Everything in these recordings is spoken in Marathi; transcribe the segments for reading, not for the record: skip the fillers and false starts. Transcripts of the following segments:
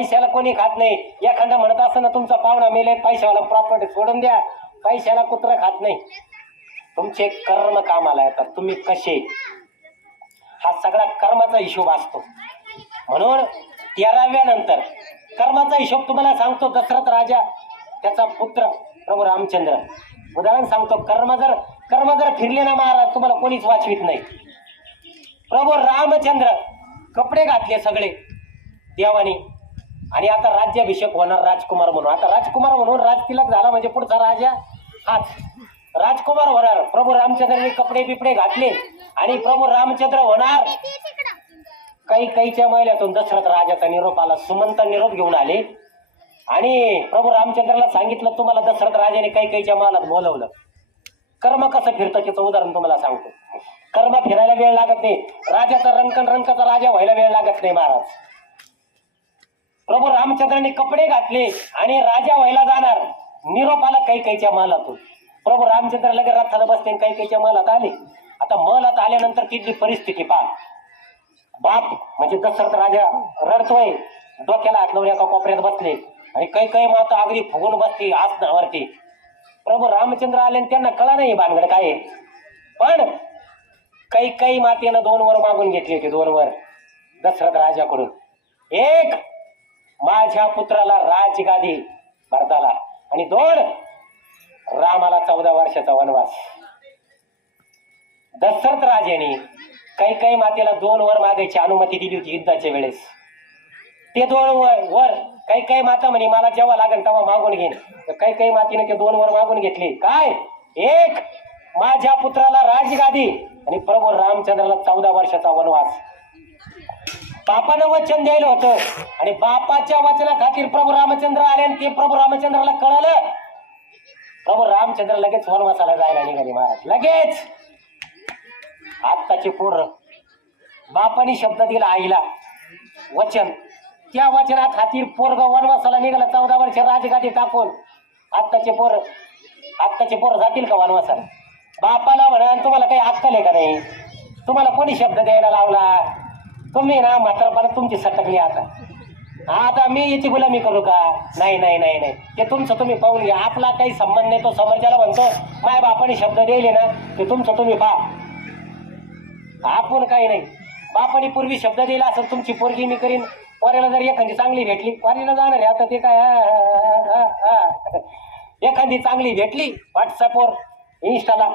पैशाला कोणी खात नाही. एखादा म्हणत असं ना तुमचा पाहुणा मेले पैशाला प्रॉपर्टी सोडून द्या, पैशाला कुत्र खात नाही. तुमचे कर्म कामाला येतात, तुम्ही कसे, हा सगळा कर्माचा हिशोब असतो. म्हणून 13व्या नंतर कर्माचा हिशोब तुम्हाला सांगतो. दशरथ राजा त्याचा पुत्र प्रभू रामचंद्र, उदाहरण सांगतो. कर्म जर फिरले ना महाराज तुम्हाला कोणीच वाचवित नाही. प्रभू रामचंद्र कपडे घातले सगळे देवानी आणि आता राज्याभिषेक होणार राजकुमार म्हणून. आता राजकुमार म्हणून राजतिलक झाला म्हणजे पुढचा राजा हाच राजकुमार होणार. प्रभू रामचंद्रांनी कपडे बिपडे घातले आणि प्रभू रामचंद्र होणार. कैकेयीच्या महिल्यातून दशरथ राजाचा निरोप आला. सुमंत निरोप घेऊन आले आणि प्रभू रामचंद्राला सांगितलं तुम्हाला दशरथ राजाने कैकेयीच्या महालात बोलवलं. कर्म कसं फिरतं त्याचं उदाहरण तुम्हाला सांगतो. कर्म फिरायला वेळ लागत नाही. राजाचा रंकाचा राजा व्हायला वेळ लागत नाही महाराज. प्रभू रामचंद्रांनी कपडे घातले आणि राजा व्हायला जाणार. निरोप आला कैकेयीच्या महालातून. प्रभू रामचंद्र लगेच रथाला बसले कैकेयीच्या महालात आले. आता महालात आल्यानंतर तिथली परिस्थिती पहा. बाप म्हणजे दशरथ राजा रडतोय, डोक्याला हात लावून एका कोपऱ्यात बसले आणि कैकेयी माता अगदी फुगून बसली आसनावरती. प्रभू रामचंद्र आले आणि त्यांना कळा नाही भानगड काय. पण कैकेयी मातेनं 2 वर मागून घेतली होती. 2 वर दशरथ राजाकडून. एक माझ्या पुत्राला राजगादी भरताला आणि 2 रामाला 14 वर्षाचा वनवास. दशरथ राजाने कैकेयी मातेला 2 वर मागायची अनुमती दिली होती युद्धाच्या वेळेस. ते 2 वर कैकेयी माता म्हणे मला जेव्हा लागेल तेव्हा मागून घेईन. कैकेयी मातेने ते 2 वर मागून घेतले. काय? एक माझ्या पुत्राला राजगादी आणि प्रभू रामचंद्राला 14 वर्षाचा वनवास. बापानं वचन द्यायला होतं आणि बापाच्या वचना खातीर प्रभू रामचंद्र आले आणि ते प्रभू रामचंद्राला कळलं. प्रभू रामचंद्र लगेच वनवासाला जायला निघाले महाराज. लगेच आत्ताचे पोर बापानी शब्द दिला आईला वचन, त्या वचना खातीर पोरग वनवासाला निघाला 14 वर्ष राजगादी टाकून. आत्ताचे पोर जातील का वनवासाला? बापाला म्हणा तुम्हाला काही अक्कल आहे का नाही? तुम्हाला कोणी शब्द द्यायला लावला? तुम्ही ना म्हातारपणा तुमची सटकली. आता मी याची गुलामी करू का? नाही नाही नाही नाही, ते तुमचं तुम्ही पाहून घ्या. आपला काही संबंध नाही. तो समोरच्याला म्हणतो माय बापाने शब्द द्यायले ना ते तुमचं तुम्ही पहा. आपण काही नाही. बापाने पूर्वी शब्द दिला असेल तुमची पोरगी मी करीन. पोऱ्याला जर एखादी चांगली भेटली वारीला जाणार आहे. आता ते काय एखादी चांगली भेटली व्हॉट्सअपवर इंस्टाला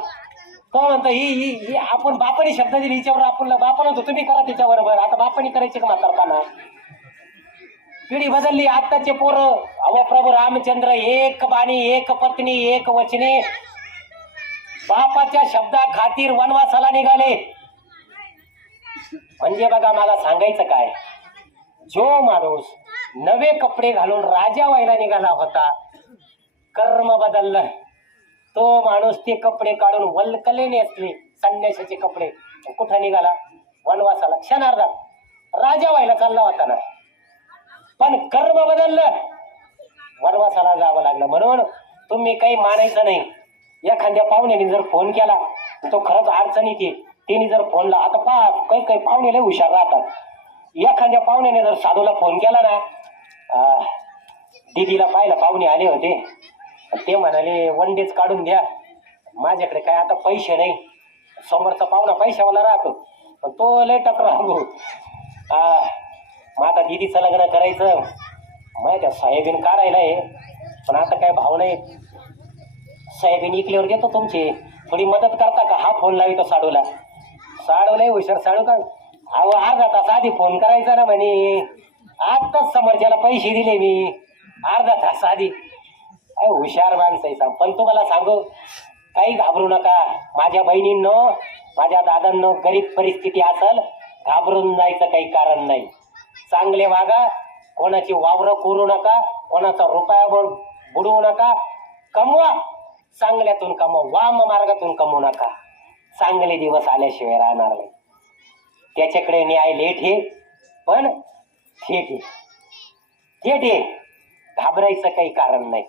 तो म्हणतो ही आपण बापाने शब्द दिली हिच्यावर आपण बापाला होतो तुम्ही करा तिच्याबरोबर. आता बापाने करायचे का म्हातारपणा? पिढी बदलली. आत्ताचे पोरं अव प्रभू रामचंद्र एक बाणी एक पत्नी एक वचने बापाच्या शब्दा खातीर वनवासाला निघाले. म्हणजे बघा मला सांगायचं काय, जो माणूस नवे कपडे घालून राजा व्हायला निघाला होता कर्म बदललं. तो माणूस ते कपडे काढून वल्कले नेसले संन्यासाचे कपडे कुठं निघाला? वनवासाला. क्षणार्धात राजा व्हायला चालला होता ना, पण कर्म बदललं वनवासाला जावं लागलं. म्हणून तुम्ही काही मानायचं नाही. एखाद्या पाहुण्याने जर फोन केला तो खरंच अडचणीत आहे. तिने जर फोनला आता पहा काही पाहुणे लय हुशार राहतात. एखाद्या पाहुण्याने जर साधूला फोन केला ना, दीदीला पाहिलं पाहुणे आले होते ते म्हणाले वनडेच काढून द्या. माझ्याकडे काय आता पैसे नाही. समोरचा पाहुणा पैशावाला राहतो पण तो लय टकर राहतो. मग आता दीदीचं लग्न करायचं माहिती आहे साहेबीन काढायला आहे पण आता काय भाव नाही. साहेबीन इकल्यावर घेतो तुमची थोडी मदत करता का? हा फोन लावितो साडूला. साडू लय हुशार. साडू का अहो अर्धा तास आधी फोन करायचा ना म्हणे. आत्ताच समोरच्याला पैसे दिले मी अर्धा तास आधी. हुशार माणसाचा. पण तुम्हाला सांगू काही घाबरू नका माझ्या बहिणींनो माझ्या दादांनो. गरीब परिस्थिती असेल घाबरून जायचं काही कारण नाही. चांगले वागा. कोणाची वावरं करू नका. कोणाचा रुपया बुडवू नका. कमवा चांगल्यातून कमवा. वाम मार्गातून कमवू नका. चांगले दिवस आल्याशिवाय राहणार नाही. त्याच्याकडे न्याय लेट आहे पण थेट आहे. घाबरायचं काही कारण नाही.